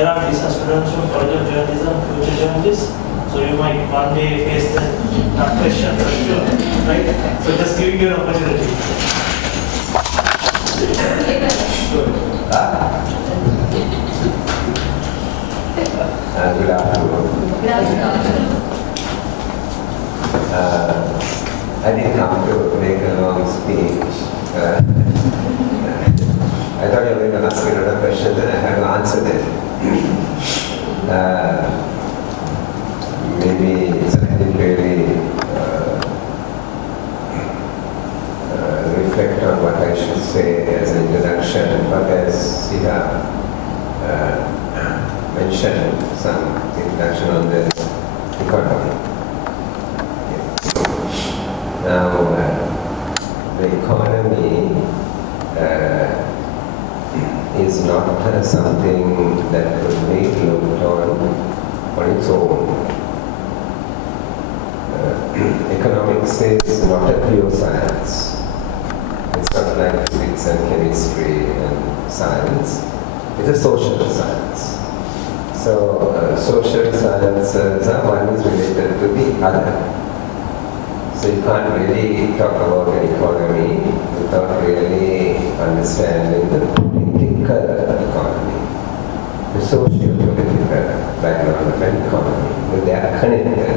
Eran, these are students from College of Journalism, future journalists. So you might one day face that question for sure, right? So just giving you an opportunity. Good afternoon. I didn't come to make a long speech. I thought you were going to ask me another question, then I had to answer it. Maybe I didn't really reflect on what I should say as an introduction, but as Sita mentioned, some introduction on the economy. Now, the economy is not something that could be looked on its own. Economics is not a pure science. It's not like physics and chemistry and science. It's a social science. So, social sciences are one is related to the other. So you can't really talk about an economy without really understanding the political economy, the socio-political background of an economy. But they are connected.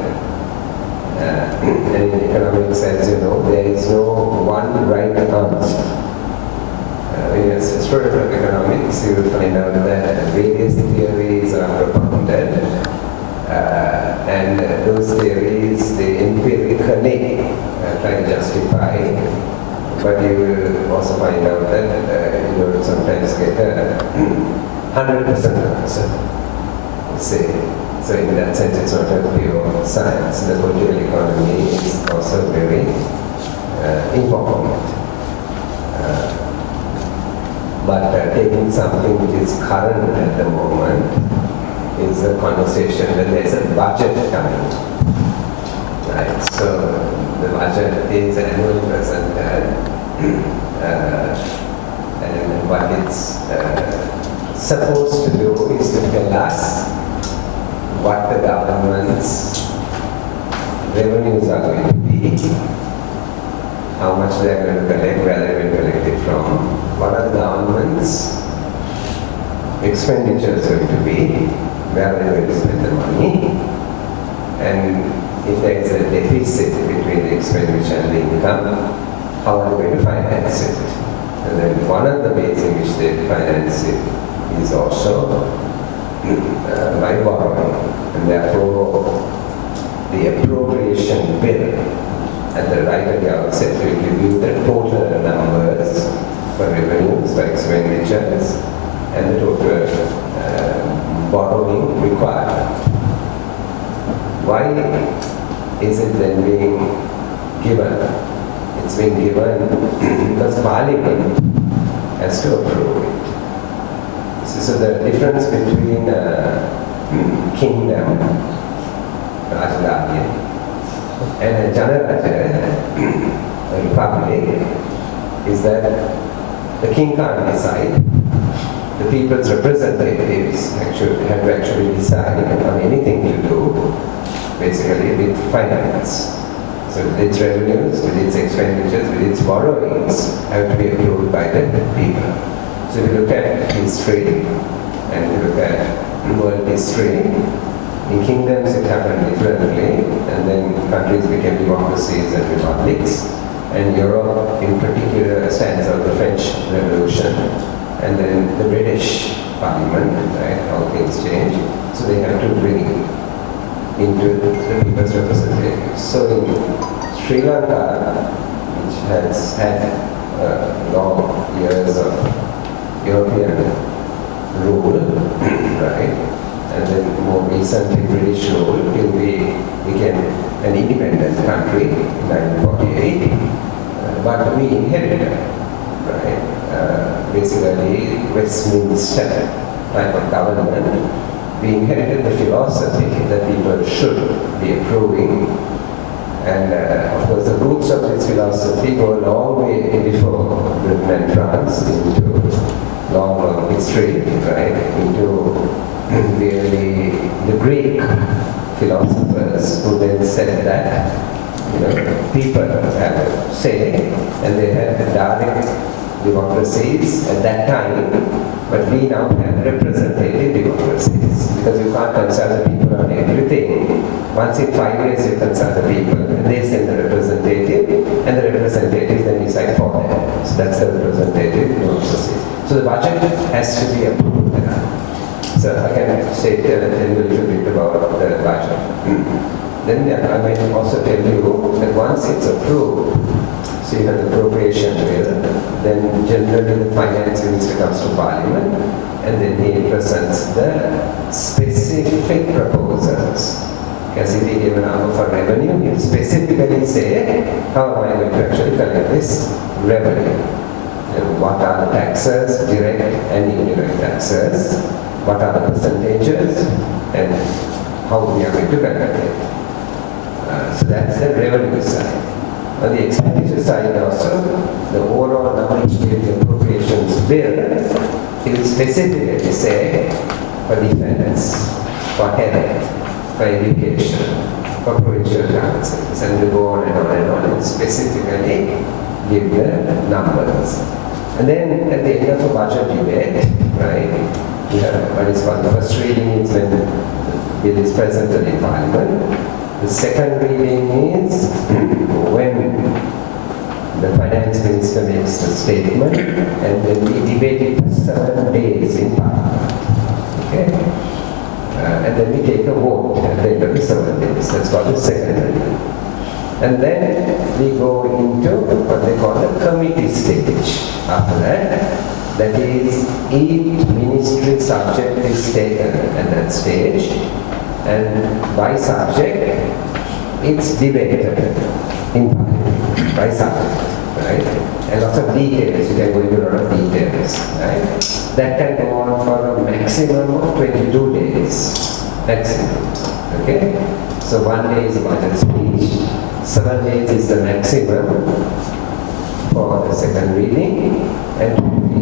And in economics, as you know, there is no one right answer. When you're a student of economics, you will find out that various theories are propounded, and those theories, they empirically try to justify, but you will also find out that you will sometimes get a 100% answer, say. So in that sense, it's not a pure science. The political economy is also very important. But taking something which is current at the moment is a conversation that there's a budget coming. Right? So the budget is annually presented, and what it's supposed to do is to tell us what the government's revenues are going to be, how much they are going to collect, where they are going to collect it from, what are the government's expenditures going to be, where are they going to spend the money, and if there is a deficit between the expenditure and the income, how are they going to finance it? And then one of the ways in which they finance it is also by borrowing, and therefore the appropriation bill at the right of the outset will give you the total numbers for revenues, for expenditures, and the total borrowing required. Why is it then being given? It's being given because Parliament has to approve it. So the difference between kingdom, Rajadhya, and a Janaraja, a republic, is that the king can't decide. The people's representatives have to actually decide on anything to do, basically with finance. So with its revenues, with its expenditures, with its borrowings, have to be approved by the people. So if you look at history, and if you look at world history, in kingdoms it happened differently, and then countries became democracies and republics, and Europe in particular stands out the French Revolution, and then the British Parliament, right, how things change, so they have to bring it into the people's representatives. So in Sri Lanka, which has had long years of European rule, right? And then more recently British rule till we became an independent country in 1948, but we inherited, right? Basically Westminster type of government. We inherited the philosophy that people should be approving. And of course the roots of this philosophy go a long way before Britain and France into long history, right, into really the Greek philosophers who then said that people have a say and they had direct democracies at that time, but we now have representative democracies because you can't consult the people on everything. Once in 5 years you consult the people and they send the representative and the representatives then decide for them. So that's the representative democracy. So the budget has to be approved. So I can say tell a little bit about the budget. Then I might also tell you that once it's approved, so you have the appropriation bill, then generally the finance minister comes to parliament and then he presents the specific proposals. Because if he gave a number for revenue, he'll specifically say, how am I going to actually collect this revenue? What are the taxes, direct and indirect taxes? What are the percentages and how we are going to calculate it. So that's the revenue side. On the expenditure side also, the overall number of the appropriations bill, it will specifically say for defense, for health, for education, for provincial councils, and we go on and on and on and specifically give the numbers. And then at the end of a budget debate, right, we have what is called the first reading is when the bill is presented in Parliament. The second reading is when the finance minister makes a statement and then we debate it for 7 days in Parliament. Okay? And then we take a vote at the end of the 7 days. That's called the second reading. And then we go into what they call the committee stage. After that is each ministry subject is taken at that stage, and by subject it's debated in Parliament, by subject, right? And lots of details, you can go into a lot of details, right? That can go on for a maximum of 22 days, maximum, okay? So 1 day is a budget speech, 7 days is the maximum for the second reading, and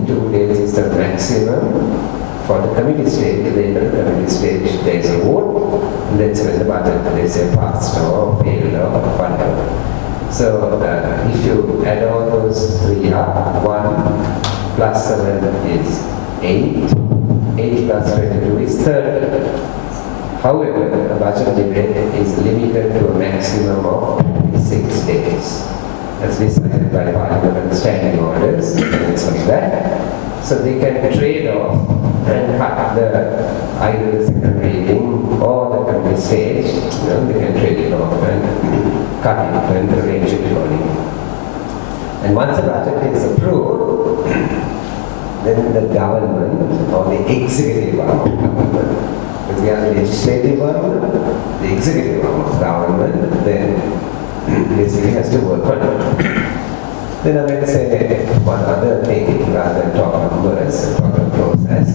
22 days is the maximum for the committee stage. At the end of the committee stage, there is a vote, and that's when the budget is passed or failed or whatever. So if you add all those three up, 1 plus 7 is 8, 8 plus 22 is 30. However, the budget debate is limited to a maximum of 6 days. That's decided by Parliament and standing orders, and it's like that. So they can trade off and cut either the second reading or the committee stage. They can trade it off and cut it and arrange it accordingly. And once the budget is approved, then the government or the executive arm of government, because we have the legislative arm, the executive arm of government, then basically has to work on it. Then I'm going to say one other thing rather than talk numbers and talk the process.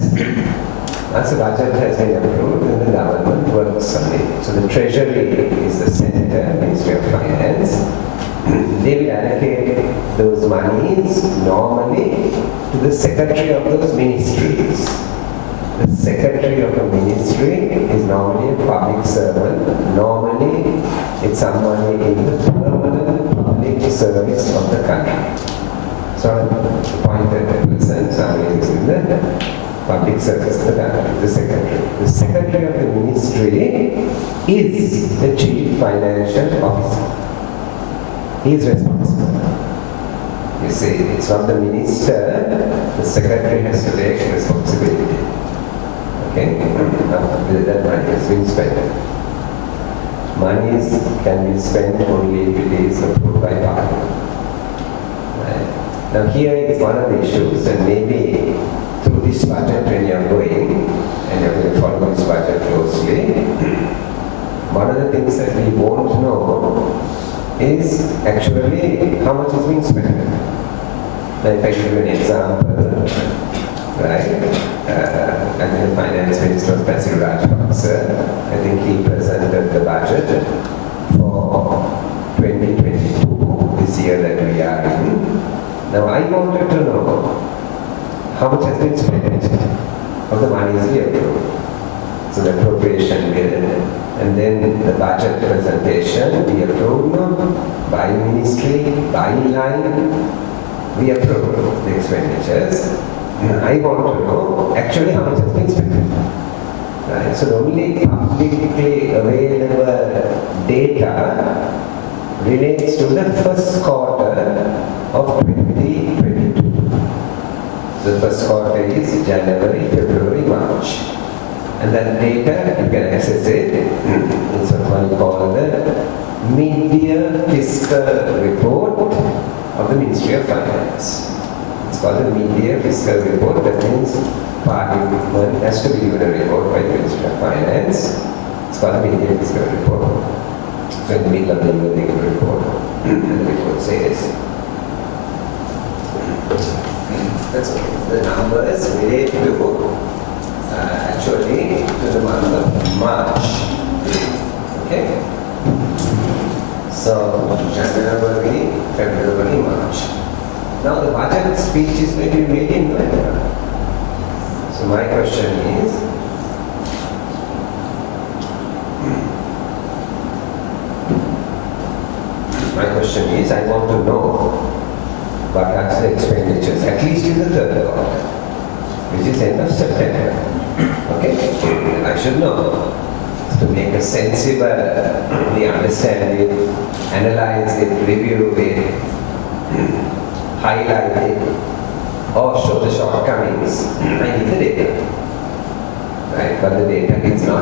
Once the budget has been approved, then the government works on it. So the Treasury is the center, Ministry of Finance. They will allocate those monies normally to the secretary of those ministries. The secretary of a ministry is normally a public servant. Normally, it's someone in the permanent public service of the country. So, appointed person, somebody is in the public service of the country, the secretary. The secretary of the ministry is the chief financial officer. He is responsible. You see, it's not the minister, the secretary has to take responsibility. Okay? That money has been spent. Money can be spent only if it is approved by Parliament. Right? Now here is one of the issues, and maybe through this budget when you are going, and you are going to follow this budget closely, one of the things that we won't know is actually how much is being spent. Now if I give you an example, right? I think the finance minister was Basil Rajapaksa. I think he presented the budget for 2022, this year that we are in. Now I wanted to know how much has been spent of the money is here. it's an appropriation bill, and then the budget presentation, we approve by ministry, by line, we approve the expenditures. And I want to know actually how much has been spent. Right? So the only publicly available data relates to the first quarter of 2022. So the first quarter is January, February, March. And that data, you can access it in what we call the mid-year fiscal report of the Ministry of Finance. It's called the mid-year fiscal report. That means Parliament has to be given a report by the Ministry of Finance. It's called the mid-year fiscal report. So in the middle of the year, they give a report. And the report says, that's okay. The numbers relate to actually to the month of March. Okay? So January, February, March. Now the budget speech is going to be made in November. So my question is, I want to know what are the expenditures, at least in the third quarter, which is end of September. Okay? I should know. To make a sensible, we understand it, analyze it, review it, highlight it, or show the shortcomings. I need the data. Right? But the data is not